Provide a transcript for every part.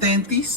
33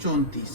34,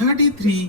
33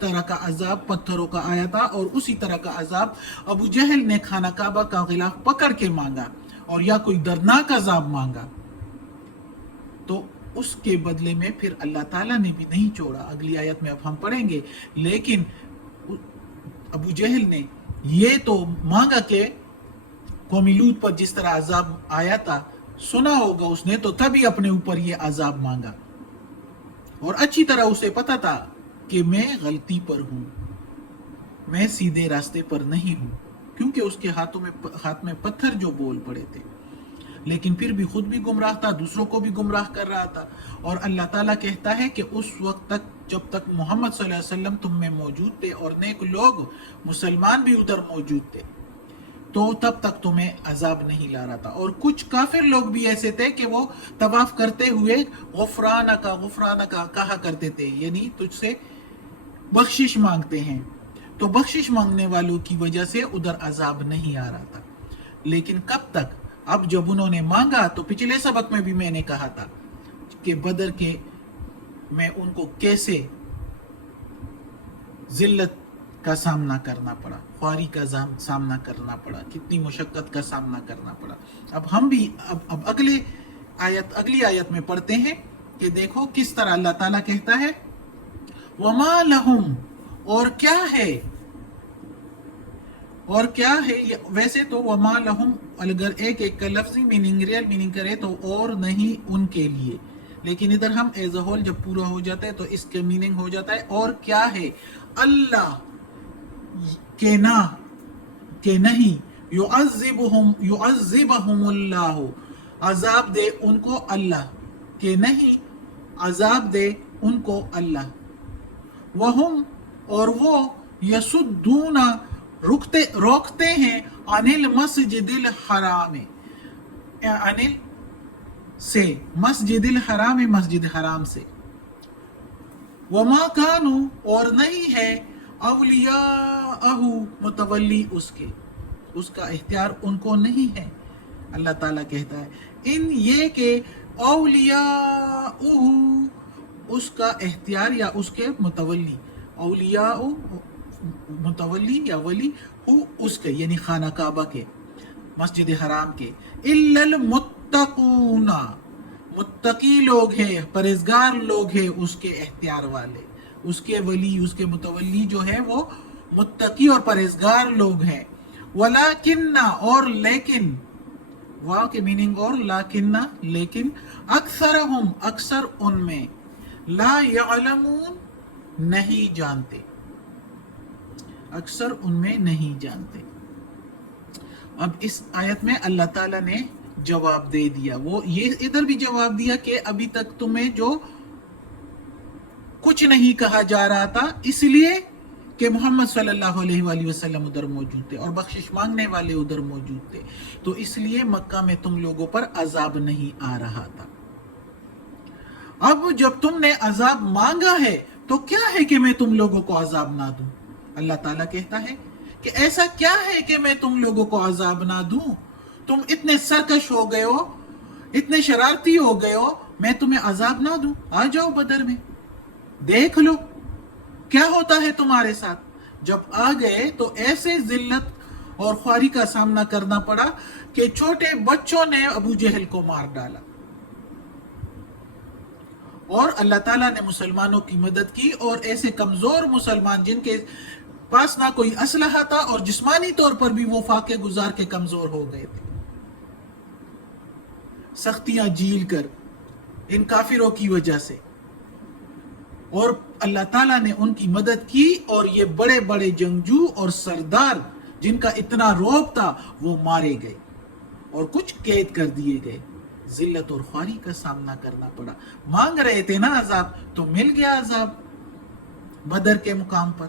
طرح کا عذاب پتھروں کا آیا تھا، اور اسی طرح کا عذاب ابو جہل نے خانہ کعبہ کا غلاف پکڑ کے مانگا اور یا کوئی دردناک عذاب مانگا، تو اس کے بدلے میں پھر اللہ تعالیٰ نے بھی نہیں چھوڑا۔ اگلی آیت میں اب ہم پڑھیں گے، لیکن ابو جہل نے یہ تو مانگا کہ قوم لوط پر جس طرح عذاب آیا تھا سنا ہوگا اس نے، تو تبھی اپنے اوپر یہ عذاب مانگا، اور اچھی طرح اسے پتا تھا کہ میں غلطی پر ہوں، میں سیدھے راستے پر نہیں ہوں، کیونکہ اس کے ہاتھ میں پتھر جو بول پڑے تھے، لیکن پھر بھی خود بھی گمراہ تھا، دوسروں کو بھی گمراہ کر رہا تھا۔ اور اللہ تعالیٰ کہتا ہے کہ اس وقت تک جب تک محمد صلی اللہ علیہ وسلم تم میں موجود تھے اور نیک لوگ مسلمان بھی ادھر موجود تھے، تو تب تک تمہیں عذاب نہیں لا رہا تھا۔ اور کچھ کافر لوگ بھی ایسے تھے کہ وہ طواف کرتے ہوئے غفرانک غفرانک کہا کرتے تھے، یعنی تجھ سے بخشش مانگتے ہیں، تو بخشش مانگنے والوں کی وجہ سے ادھر عذاب نہیں آ رہا تھا۔ لیکن کب تک؟ اب جب انہوں نے مانگا، تو پچھلے سبق میں بھی میں نے کہا تھا کہ بدر کے میں ان کو کیسے ذلت کا سامنا کرنا پڑا، خواری کا سامنا کرنا پڑا، کتنی مشقت کا سامنا کرنا پڑا۔ اب ہم بھی اب اگلی آیت میں پڑھتے ہیں کہ دیکھو کس طرح اللہ تعالیٰ کہتا ہے وَمَا لَهُمْ، اور کیا ہے ویسے تو وَمَا لَهُمْ اگر ایک کا لفظی میننگ ریئل میننگ کرے تو اور نہیں ان کے لیے، لیکن ادھر ہم ایز اے ہول جب پورا ہو جاتا ہے تو اس کا میننگ ہو جاتا ہے اور کیا ہے، اللہ کہ نہیں یعذبہم اللہ، عذاب دے ان کو اللہ، کہ نہیں عذاب دے ان کو اللہ، وہم اور وہ یسدون روکتے ہیں عن المسجد الحرام، انل سے مسجد الحرام، مسجد حرام سے، وما کانوا اور نہیں ہے اولیاءہ متولی اس کا اختیار ان کو نہیں ہے۔ اللہ تعالیٰ کہتا ہے ان یہ کہ اولیاءہ اس کا اختیار یا اس کے متولی، اولیاء متولی یا ولی ہو اس کے، یعنی خانہ کعبہ کے، مسجد حرام کے، الا المتقون متقی لوگ ہیں، پرہیزگار لوگ ہیں اس کے اختیار والے، اس کے ولی، اس کے متولی جو ہے وہ متقی اور پرہیزگار لوگ ہیں۔ ولیکن اور لیکن، واو کے میننگ اور لیکن اکثرہم اکثر ان میں، لا یعلمون نہیں جانتے، اکثر ان میں نہیں جانتے۔ اب اس آیت میں اللہ تعالیٰ نے جواب دے دیا، وہ یہ ادھر بھی جواب دیا کہ ابھی تک تمہیں جو کچھ نہیں کہا جا رہا تھا، اس لیے کہ محمد صلی اللہ علیہ وآلہ وسلم ادھر موجود تھے اور بخشش مانگنے والے ادھر موجود تھے، تو اس لیے مکہ میں تم لوگوں پر عذاب نہیں آ رہا تھا۔ اب جب تم نے عذاب مانگا ہے تو کیا ہے کہ میں تم لوگوں کو عذاب نہ دوں؟ اللہ تعالیٰ کہتا ہے کہ ایسا کیا ہے کہ میں تم لوگوں کو عذاب نہ دوں؟ تم اتنے سرکش ہو گئے ہو، اتنے شرارتی ہو گئے ہو، میں تمہیں عذاب نہ دوں؟ آ جاؤ بدر میں، دیکھ لو کیا ہوتا ہے تمہارے ساتھ۔ جب آ گئے تو ایسے ذلت اور خواری کا سامنا کرنا پڑا کہ چھوٹے بچوں نے ابو جہل کو مار ڈالا، اور اللہ تعالیٰ نے مسلمانوں کی مدد کی، اور ایسے کمزور مسلمان جن کے پاس نہ کوئی اسلحہ تھا اور جسمانی طور پر بھی وہ فاقے گزار کے کمزور ہو گئے تھے، سختیاں جھیل کر ان کافروں کی وجہ سے، اور اللہ تعالیٰ نے ان کی مدد کی، اور یہ بڑے بڑے جنگجو اور سردار جن کا اتنا رعب تھا وہ مارے گئے اور کچھ قید کر دیے گئے۔ ذلت اور خواری کا سامنا کرنا پڑا، مانگ رہے تھے نا عذاب تو مل گیا عذاب بدر کے مقام پر۔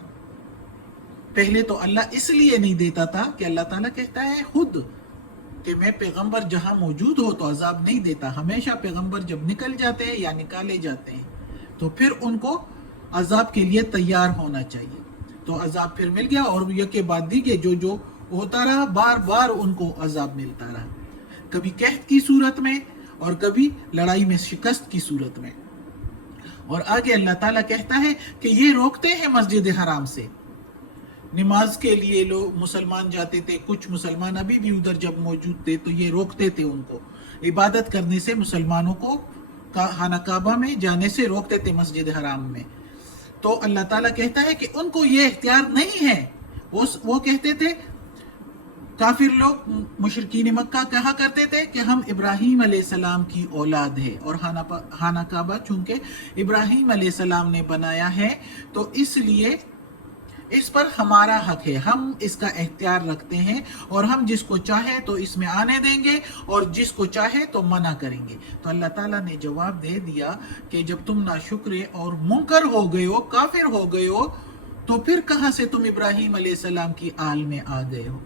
پہلے تو اللہ اس لیے نہیں دیتا تھا کہ اللہ تعالیٰ کہتا ہے خود کہ میں پیغمبر جہاں موجود ہو تو عذاب نہیں دیتا، ہمیشہ پیغمبر جب نکل جاتے ہیں یا نکالے جاتے ہیں تو پھر ان کو عذاب کے لیے تیار ہونا چاہیے، تو عذاب پھر مل گیا، اور یکے بعد دیگے جو ہوتا رہا، بار بار ان کو عذاب ملتا رہا، کبھی قحط کی صورت میں اور کبھی لڑائی میں شکست کی صورت میں۔ اور آگے اللہ تعالیٰ کہتا ہے کہ یہ روکتے ہیں مسجد حرام سے. نماز کے لیے لوگ مسلمان جاتے تھے، کچھ مسلمان ابھی بھی ادھر جب موجود تھے تو یہ روکتے تھے ان کو عبادت کرنے سے، مسلمانوں کو خانہ کعبہ میں جانے سے روکتے تھے مسجد حرام میں. تو اللہ تعالیٰ کہتا ہے کہ ان کو یہ اختیار نہیں ہے. وہ کہتے تھے، کافر لوگ مشرکین مکہ کہا کرتے تھے کہ ہم ابراہیم علیہ السلام کی اولاد ہے، اور خانہ کعبہ چونکہ ابراہیم علیہ السلام نے بنایا ہے تو اس لیے اس پر ہمارا حق ہے، ہم اس کا اختیار رکھتے ہیں، اور ہم جس کو چاہے تو اس میں آنے دیں گے اور جس کو چاہے تو منع کریں گے. تو اللہ تعالیٰ نے جواب دے دیا کہ جب تم ناشکرے اور منکر ہو گئے ہو، کافر ہو گئے ہو، تو پھر کہاں سے تم ابراہیم علیہ السلام کی آل میں آ گئے ہو؟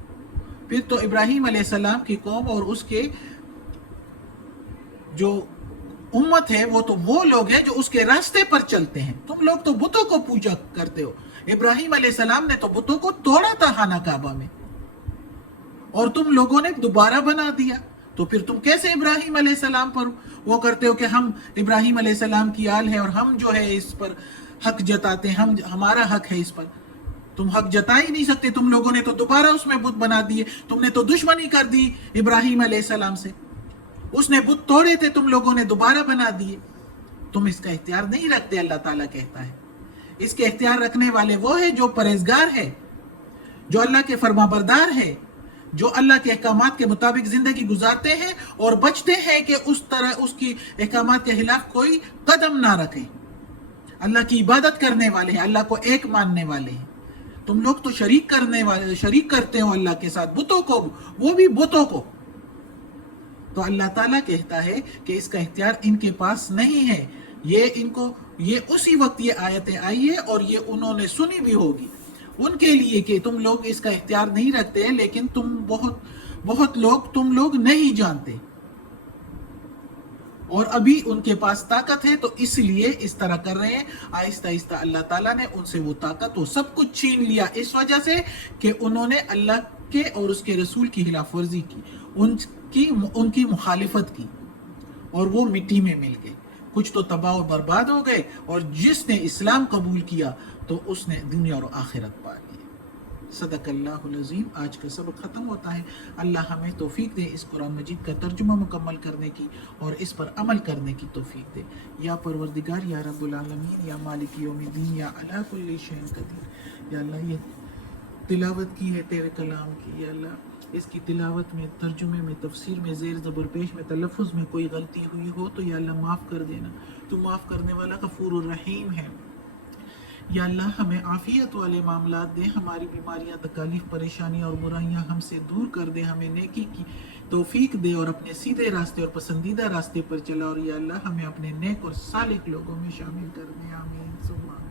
پھر تو ابراہیم علیہ السلام کی قوم اور اس کے جو امت ہے وہ لوگ ہیں جو اس کے راستے پر چلتے ہیں. تم لوگ تو بتوں کو پوجا کرتے ہو. ابراہیم علیہ السلام نے تو بتوں کو توڑا تھا خانہ کعبہ میں، اور تم لوگوں نے دوبارہ بنا دیا. تو پھر تم کیسے ابراہیم علیہ السلام پر وہ کرتے ہو کہ ہم ابراہیم علیہ السلام کی آل ہے اور ہم جو ہے اس پر حق جتاتے ہیں، ہمارا حق ہے اس پر. تم حق جتا ہی نہیں سکتے. تم لوگوں نے تو دوبارہ اس میں بت بنا دیے. تم نے تو دشمنی کر دی ابراہیم علیہ السلام سے. اس نے بت توڑے تھے، تم لوگوں نے دوبارہ بنا دیے. تم اس کا اختیار نہیں رکھتے. اللہ تعالیٰ کہتا ہے اس کے اختیار رکھنے والے وہ ہے جو پرہیزگار ہے، جو اللہ کے فرما بردار ہے، جو اللہ کے احکامات کے مطابق زندگی گزارتے ہیں اور بچتے ہیں کہ اس کی احکامات کے خلاف کوئی قدم نہ رکھیں. اللہ کی عبادت کرنے والے ہیں، اللہ کو ایک ماننے والے ہیں. تم لوگ تو شریک کرتے ہو اللہ کے ساتھ، بتوں کو، وہ بھی بتوں کو. تو اللہ تعالیٰ کہتا ہے کہ اس کا اختیار ان کے پاس نہیں ہے. یہ اسی وقت یہ آیتیں آئی ہے اور یہ انہوں نے سنی بھی ہوگی ان کے لیے کہ تم لوگ اس کا اختیار نہیں رکھتے، لیکن بہت لوگ نہیں جانتے، اور ابھی ان کے پاس طاقت ہے تو اس لیے اس طرح کر رہے ہیں. آہستہ آہستہ اللہ تعالیٰ نے ان سے وہ طاقت، وہ سب کچھ چھین لیا، اس وجہ سے کہ انہوں نے اللہ کے اور اس کے رسول کی خلاف ورزی کی، ان کی مخالفت کی، اور وہ مٹی میں مل گئے. کچھ تو تباہ و برباد ہو گئے، اور جس نے اسلام قبول کیا تو اس نے دنیا اور آخرت پا لی. صدق اللہ العظیم. آج کا سبق ختم ہوتا ہے. اللہ ہمیں توفیق دے اس قرآن مجید کا ترجمہ مکمل کرنے کی اور اس پر عمل کرنے کی توفیق دے. یا پروردگار، یا رب العالمین، یا مالک یوم الدین، یا علی کل شیء قدیر. یا اللہ یہ تلاوت کی ہے تیرے کلام کی، یا اللہ اس کی تلاوت میں، ترجمے میں، تفسیر میں، زیر زبر پیش میں، تلفظ میں کوئی غلطی ہوئی ہو تو یا اللہ معاف کر دینا. تو معاف کرنے والا غفور الرحیم ہے. یا اللہ ہمیں عافیت والے معاملات دے، ہماری بیماریاں، تکالیف، پریشانیاں اور برائیاں ہم سے دور کر دے، ہمیں نیکی کی توفیق دے اور اپنے سیدھے راستے اور پسندیدہ راستے پر چلا. اور یا اللہ ہمیں اپنے نیک اور صالح لوگوں میں شامل کر دے. آمین ثم آمین.